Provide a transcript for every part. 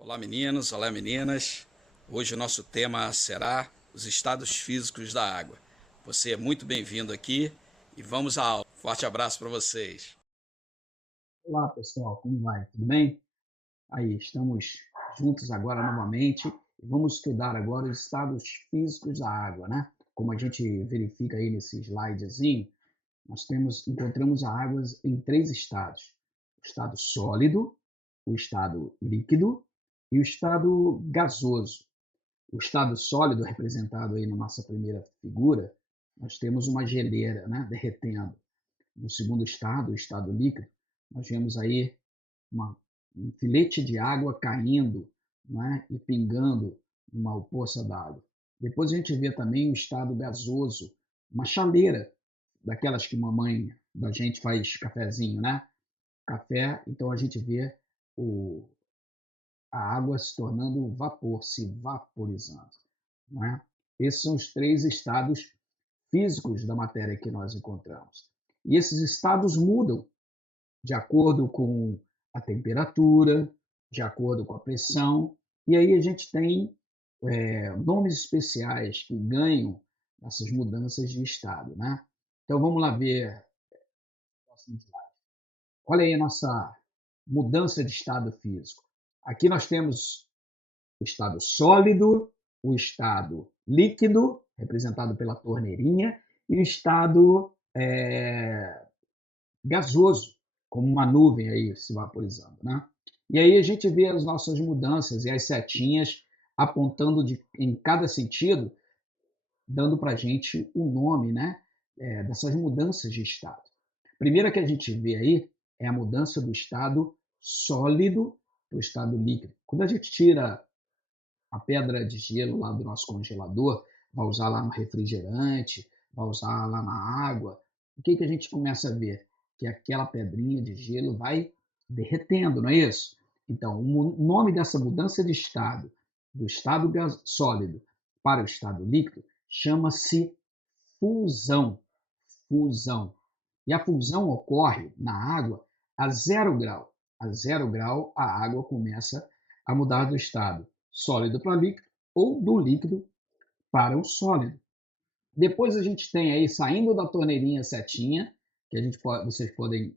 Olá meninos, olá meninas. Hoje o nosso tema será os estados físicos da água. Você é muito bem-vindo aqui e vamos à aula. Forte abraço para vocês. Olá pessoal, como vai? Tudo bem? Aí, estamos juntos agora novamente e vamos estudar agora os estados físicos da água, né? Como a gente verifica aí nesse slidezinho, encontramos a água em três estados: o estado sólido, o estado líquido e o estado gasoso. O estado sólido, representado aí na nossa primeira figura, nós temos uma geleira, né, derretendo. No segundo estado, o estado líquido, nós vemos aí um filete de água caindo, né, e pingando numa poça d'água. Depois a gente vê também o estado gasoso, uma chaleira, daquelas que mamãe da gente faz cafezinho, né? Café, então a gente vê a água se tornando vapor, se vaporizando. Não é? Esses são os três estados físicos da matéria que nós encontramos. E esses estados mudam de acordo com a temperatura, de acordo com a pressão, e aí a gente tem nomes especiais que ganham essas mudanças de estado, né? Então vamos lá ver o próximo slide. Olha aí a nossa mudança de estado físico. Aqui nós temos o estado sólido, o estado líquido, representado pela torneirinha, e o estado gasoso, como uma nuvem aí se vaporizando, né? E aí a gente vê as nossas mudanças e as setinhas apontando em cada sentido, dando para a gente o nome, né, dessas mudanças de estado. A primeira que a gente vê aí é a mudança do estado sólido para o estado líquido. Quando a gente tira a pedra de gelo lá do nosso congelador, vai usar lá no refrigerante, vai usar lá na água, o que a gente começa a ver? Que aquela pedrinha de gelo vai derretendo, não é isso? Então, o nome dessa mudança de estado, do estado sólido para o estado líquido, chama-se fusão. Fusão. E a fusão ocorre na água a 0 grau. A 0 grau, a água começa a mudar do estado sólido para líquido ou do líquido para o sólido. Depois a gente tem aí, saindo da torneirinha setinha, que vocês podem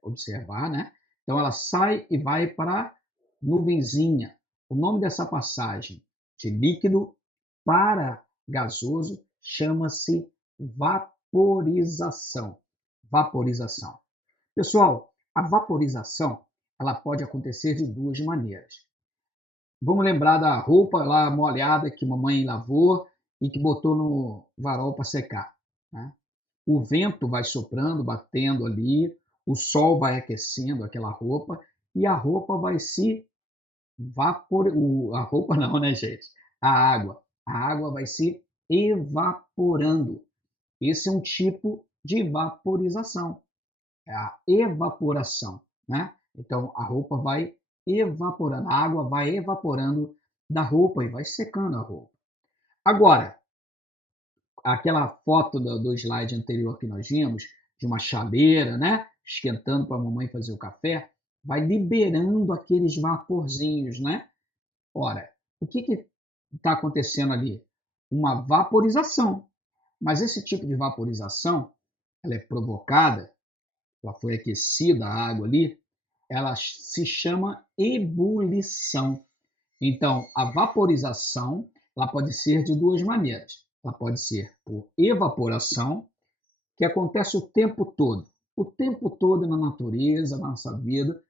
observar, né? Então ela sai e vai para a nuvenzinha. O nome dessa passagem de líquido para gasoso chama-se vaporização. Vaporização. Pessoal, a vaporização ela pode acontecer de duas maneiras. Vamos lembrar da roupa lá molhada que mamãe lavou e que botou no varal para secar, né? O vento vai soprando, batendo ali, o sol vai aquecendo aquela roupa e a roupa vai se a roupa não, né, gente? A água vai se evaporando. Esse é um tipo de vaporização, é a evaporação, né? Então a roupa vai evaporando, a água vai evaporando da roupa e vai secando a roupa. Agora, aquela foto do slide anterior que nós vimos, de uma chaleira, né? Esquentando para a mamãe fazer o café, vai liberando aqueles vaporzinhos, né? Ora, o que está acontecendo ali? Uma vaporização. Mas esse tipo de vaporização, ela é provocada, ela foi aquecida a água ali, ela se chama ebulição. Então, a vaporização ela pode ser de duas maneiras. Ela pode ser por evaporação, que acontece o tempo todo. O tempo todo na natureza, na nossa vida,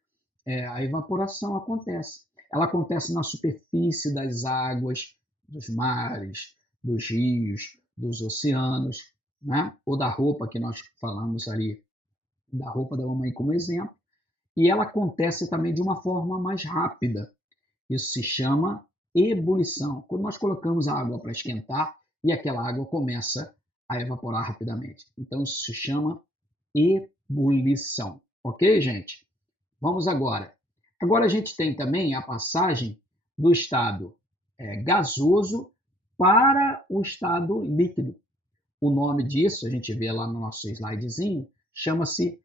a evaporação acontece. Ela acontece na superfície das águas, dos mares, dos rios, dos oceanos, né? Ou da roupa que nós falamos ali, da roupa da mamãe como exemplo. E ela acontece também de uma forma mais rápida. Isso se chama ebulição. Quando nós colocamos a água para esquentar e aquela água começa a evaporar rapidamente. Então isso se chama ebulição. Ok, gente? Vamos agora. Agora a gente tem também a passagem do estado gasoso para o estado líquido. O nome disso, a gente vê lá no nosso slidezinho, chama-se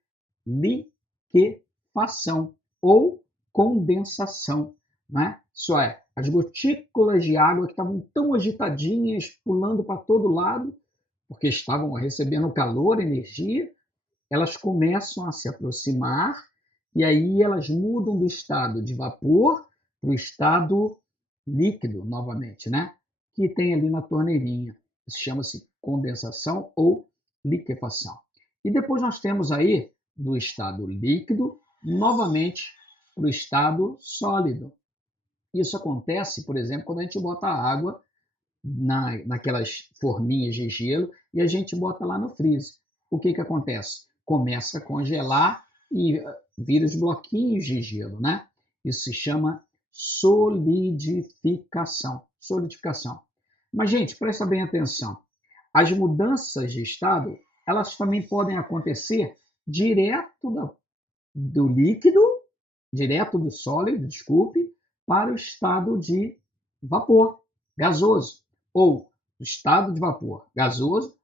liquefação ou condensação. né? Isso é, as gotículas de água que estavam tão agitadinhas, pulando para todo lado, porque estavam recebendo calor, energia, elas começam a se aproximar e aí elas mudam do estado de vapor para o estado líquido novamente, né? Que tem ali na torneirinha. Isso chama-se condensação ou liquefação. E depois nós temos aí do estado líquido novamente para o estado sólido. Isso acontece, por exemplo, quando a gente bota a água naquelas forminhas de gelo e a gente bota lá no freezer. O que, que acontece? Começa a congelar e vira os bloquinhos de gelo, né? Isso se chama solidificação. Solidificação. Mas, gente, presta bem atenção. As mudanças de estado, elas também podem acontecer direto do líquido, direto do sólido, desculpe, para o estado de vapor gasoso, ou do estado de vapor gasoso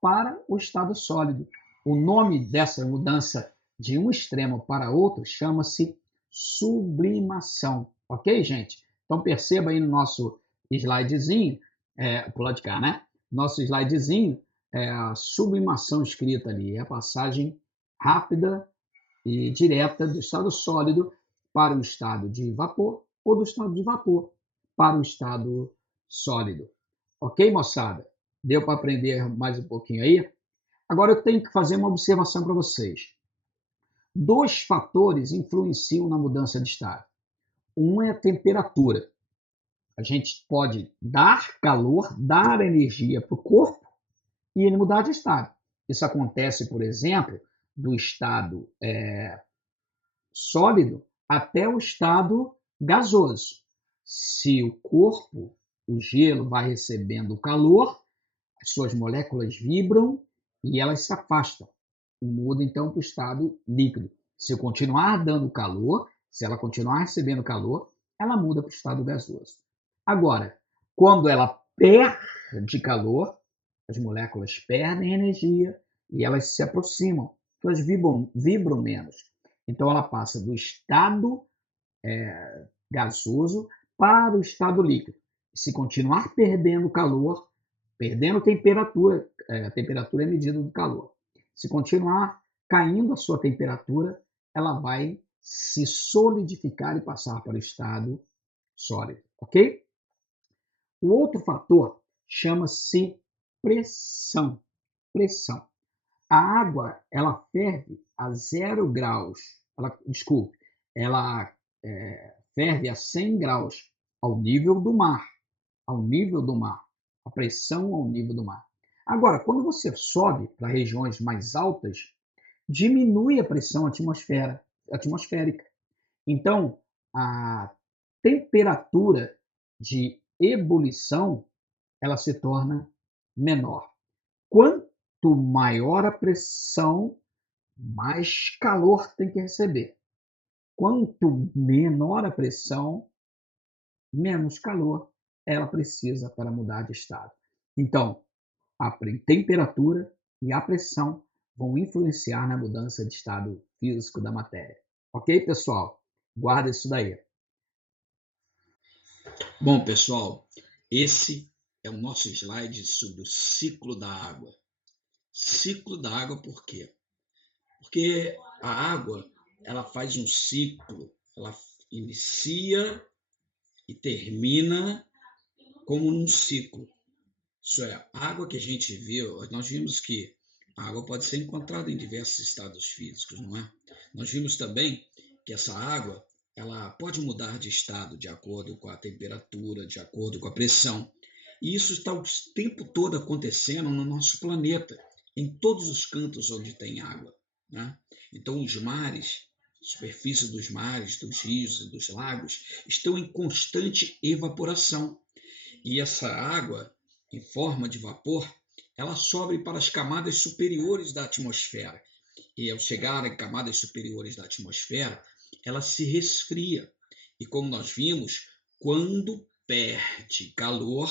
para o estado sólido. O nome dessa mudança de um extremo para outro chama-se sublimação. Ok, gente? Então perceba aí no nosso slidezinho, pro lado de cá, né? Nosso slidezinho, a sublimação escrita ali, é a passagem rápida e direta do estado sólido para o estado de vapor ou do estado de vapor para o estado sólido. Ok, moçada? Deu para aprender mais um pouquinho aí? Agora eu tenho que fazer uma observação para vocês. Dois fatores influenciam na mudança de estado. Um é a temperatura. A gente pode dar calor, dar energia para o corpo e ele mudar de estado. Isso acontece, por exemplo, do estado sólido até o estado gasoso. Se o corpo, o gelo, vai recebendo calor, as suas moléculas vibram e elas se afastam. E muda então para o estado líquido. Se eu continuar dando calor, se ela continuar recebendo calor, ela muda para o estado gasoso. Agora, quando ela perde calor, as moléculas perdem energia e elas se aproximam, elas vibram menos. Então ela passa do estado gasoso para o estado líquido. Se continuar perdendo calor, perdendo temperatura, a temperatura é medida do calor. Se continuar caindo a sua temperatura, ela vai se solidificar e passar para o estado sólido, ok? O outro fator chama-se pressão. Pressão. A água, ela ferve a 0 graus. Ela ferve a 100 graus ao nível do mar. Ao nível do mar. A pressão ao nível do mar. Agora, quando você sobe para regiões mais altas, diminui a pressão atmosférica. Então, a temperatura de ebulição ela se torna menor. Quanto maior a pressão, mais calor tem que receber. Quanto menor a pressão, menos calor ela precisa para mudar de estado. Então, a temperatura e a pressão vão influenciar na mudança de estado físico da matéria. Ok, pessoal? Guarda isso daí. Bom, pessoal, esse é o nosso slide sobre o ciclo da água. Ciclo da água por quê? Porque a água, ela faz um ciclo, ela inicia e termina como num ciclo. Isso é, a água que a gente viu, nós vimos que a água pode ser encontrada em diversos estados físicos, não é? Nós vimos também que essa água, ela pode mudar de estado de acordo com a temperatura, de acordo com a pressão. E isso está o tempo todo acontecendo no nosso planeta, em todos os cantos onde tem água, né? Então, os mares, a superfície dos mares, dos rios e dos lagos estão em constante evaporação. E essa água, em forma de vapor, ela sobe para as camadas superiores da atmosfera. E ao chegar em camadas superiores da atmosfera, ela se resfria. E como nós vimos, quando perde calor,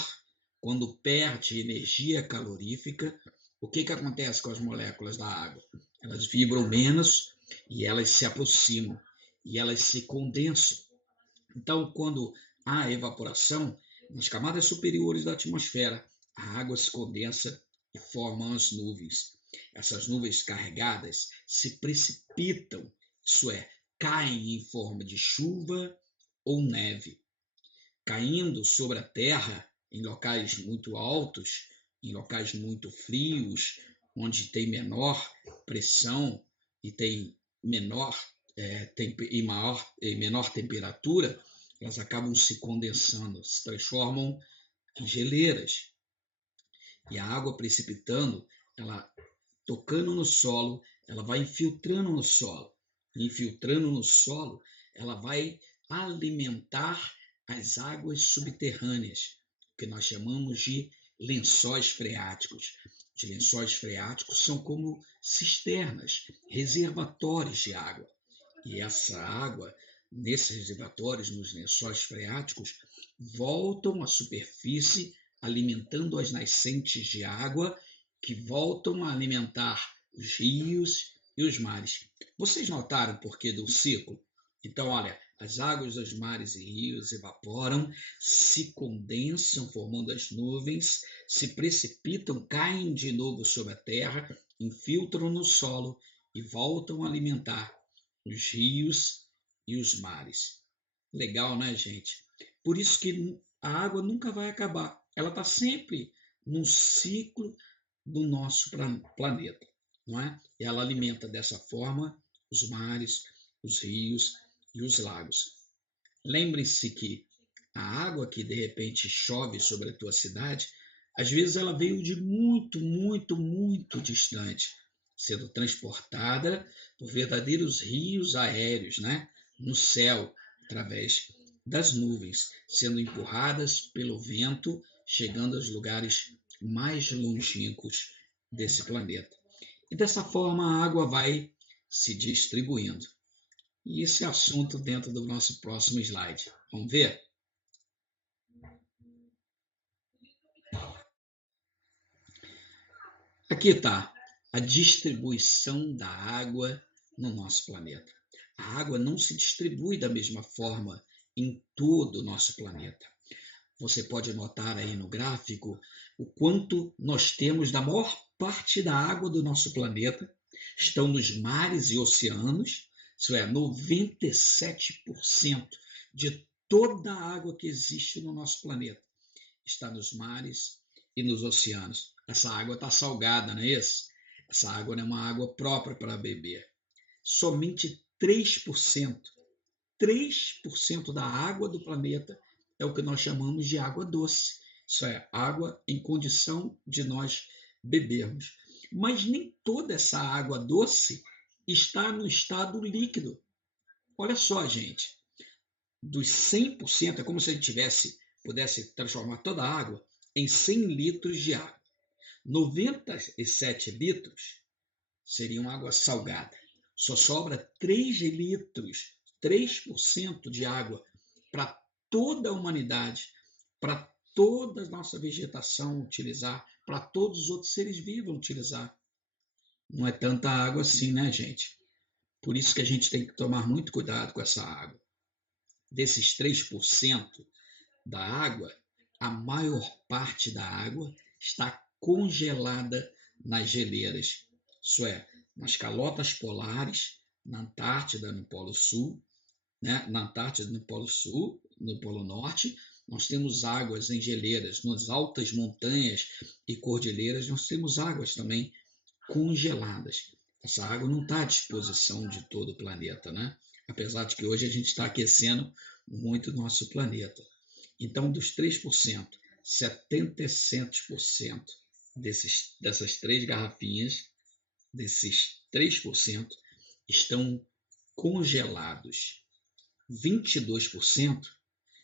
quando perde energia calorífica, o que acontece com as moléculas da água? Elas vibram menos e elas se aproximam e elas se condensam. Então, quando há evaporação, nas camadas superiores da atmosfera, a água se condensa e forma as nuvens. Essas nuvens carregadas se precipitam, isso é, caem em forma de chuva ou neve, caindo sobre a terra em locais muito altos, em locais muito frios, onde tem menor pressão e tem menor e menor temperatura, elas acabam se condensando, se transformam em geleiras. E a água precipitando, ela tocando no solo, ela vai infiltrando no solo. Infiltrando no solo, ela vai alimentar as águas subterrâneas, que nós chamamos de lençóis freáticos. Os lençóis freáticos são como cisternas, reservatórios de água. E essa água, nesses reservatórios, nos lençóis freáticos, voltam à superfície, alimentando as nascentes de água, que voltam a alimentar os rios e os mares. Vocês notaram o porquê do ciclo? Então, olha, as águas dos mares e rios evaporam, se condensam, formando as nuvens, se precipitam, caem de novo sobre a terra, infiltram no solo e voltam a alimentar os rios e os mares. Legal, né, gente? Por isso que a água nunca vai acabar. Ela está sempre num ciclo do nosso planeta, não é? E ela alimenta dessa forma os mares, os rios e os lagos. Lembre-se que a água que de repente chove sobre a tua cidade, às vezes ela veio de muito, muito, muito distante, sendo transportada por verdadeiros rios aéreos, né? No céu, através das nuvens, sendo empurradas pelo vento, chegando aos lugares mais longínquos desse planeta. E dessa forma a água vai se distribuindo. E esse é assunto dentro do nosso próximo slide. Vamos ver? Aqui está a distribuição da água no nosso planeta. A água não se distribui da mesma forma em todo o nosso planeta. Você pode notar aí no gráfico o quanto nós temos da maior parte da água do nosso planeta estão nos mares e oceanos, isso é, 97% de toda a água que existe no nosso planeta está nos mares e nos oceanos. Essa água está salgada, não é isso? Essa água não é uma água própria para beber. Somente 3% da água do planeta é o que nós chamamos de água doce. Isso é, água em condição de nós bebermos. Mas nem toda essa água doce está no estado líquido. Olha só, gente, dos 100%, é como se a gente pudesse transformar toda a água em 100 litros de água. 97 litros seriam água salgada. Só sobra 3 litros, 3% de água para toda a humanidade, para toda a nossa vegetação utilizar, para todos os outros seres vivos utilizar. Não é tanta água assim, né, gente? Por isso que a gente tem que tomar muito cuidado com essa água. Desses 3% da água, a maior parte da água está congelada nas geleiras, isso é, nas calotas polares, na Antártida, no Polo Sul, né? Na Antártida, no Polo Sul, no Polo Norte, nós temos águas em geleiras, nas altas montanhas e cordilheiras, nós temos águas também congeladas. Essa água não está à disposição de todo o planeta, né? Apesar de que hoje a gente está aquecendo muito o nosso planeta. Então, dos 3%, 77% dessas 3 garrafinhas, desses 3%, estão congelados. 22%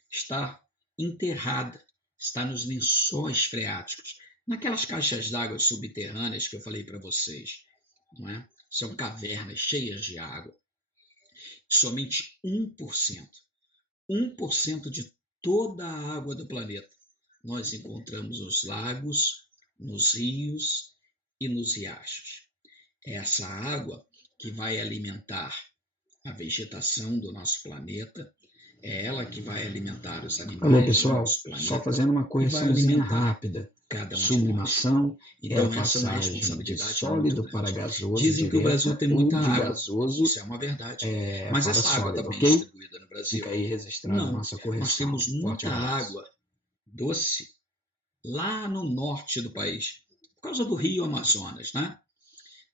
está enterrada, está nos lençóis freáticos, naquelas caixas d'água subterrâneas que eu falei para vocês, não é? São cavernas cheias de água. Somente 1% de toda a água do planeta nós encontramos nos lagos, nos rios e nos riachos. É essa água que vai alimentar a vegetação do nosso planeta, É ela que vai alimentar os animais. Olha, pessoal, do nosso planeta, só fazendo uma correçãozinha rápida. cada um de Sublimação é a Então, essa é uma passagem de responsabilidade sólido muito para grande. gasoso Dizem que o Brasil direta tem ou muita de água. gasoso Isso é uma verdade. Mas para essa água sólido, está bem ok? distribuída no Brasil? Fica aí registrada a Não. nossa correção. Nós temos Forte muita abraço. água doce lá no norte do país, por causa do rio Amazonas, né?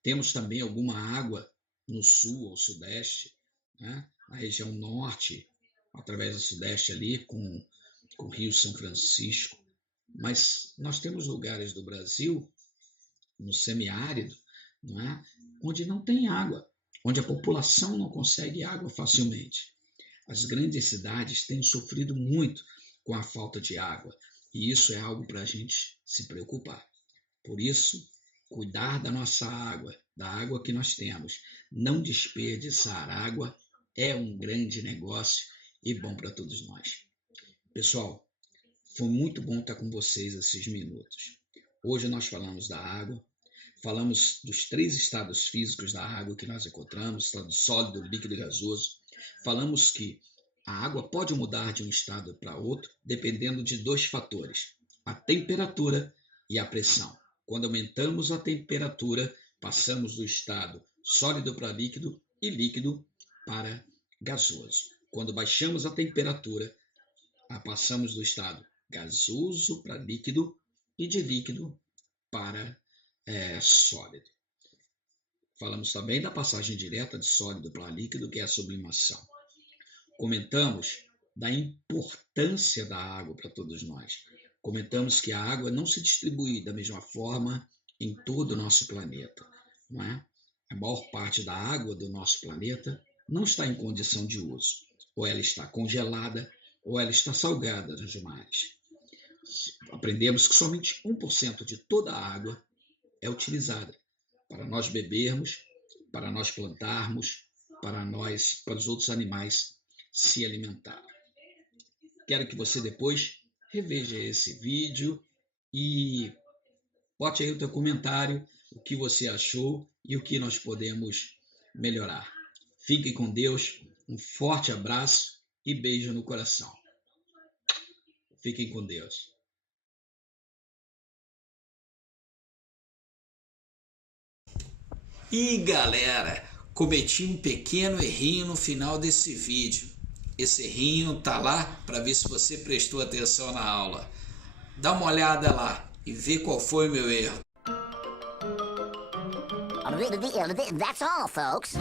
Temos também alguma água no sul ou sudeste, né? Na região norte, através do sudeste ali, com o rio São Francisco. Mas nós temos lugares do Brasil, no semiárido, não é? Onde não tem água, onde a população não consegue água facilmente. As grandes cidades têm sofrido muito com a falta de água, e isso é algo para a gente se preocupar. Por isso, cuidar da nossa água, da água que nós temos, não desperdiçar água é um grande negócio e bom para todos nós. Pessoal, foi muito bom estar com vocês esses minutos. Hoje nós falamos da água, falamos dos 3 estados físicos da água que nós encontramos, estado sólido, líquido e gasoso. Falamos que a água pode mudar de um estado para outro dependendo de 2 fatores, a temperatura e a pressão. Quando aumentamos a temperatura, passamos do estado sólido para líquido e líquido para gasoso. Quando baixamos a temperatura, passamos do estado gasoso para líquido e de líquido para sólido. Falamos também da passagem direta de sólido para líquido, que é a sublimação. Comentamos da importância da água para todos nós. Comentamos que a água não se distribui da mesma forma em todo o nosso planeta, não é? A maior parte da água do nosso planeta não está em condição de uso. Ou ela está congelada, ou ela está salgada nos mares. Aprendemos que somente 1% de toda a água é utilizada para nós bebermos, para nós plantarmos, para os outros animais se alimentarem. Quero que você depois reveja esse vídeo e bote aí o teu comentário, o que você achou e o que nós podemos melhorar. Fique com Deus, um forte abraço e beijo no coração. Fiquem com Deus. E galera, cometi um pequeno errinho no final desse vídeo. Esse errinho tá lá para ver se você prestou atenção na aula. Dá uma olhada lá e vê qual foi o meu erro. That's all, folks.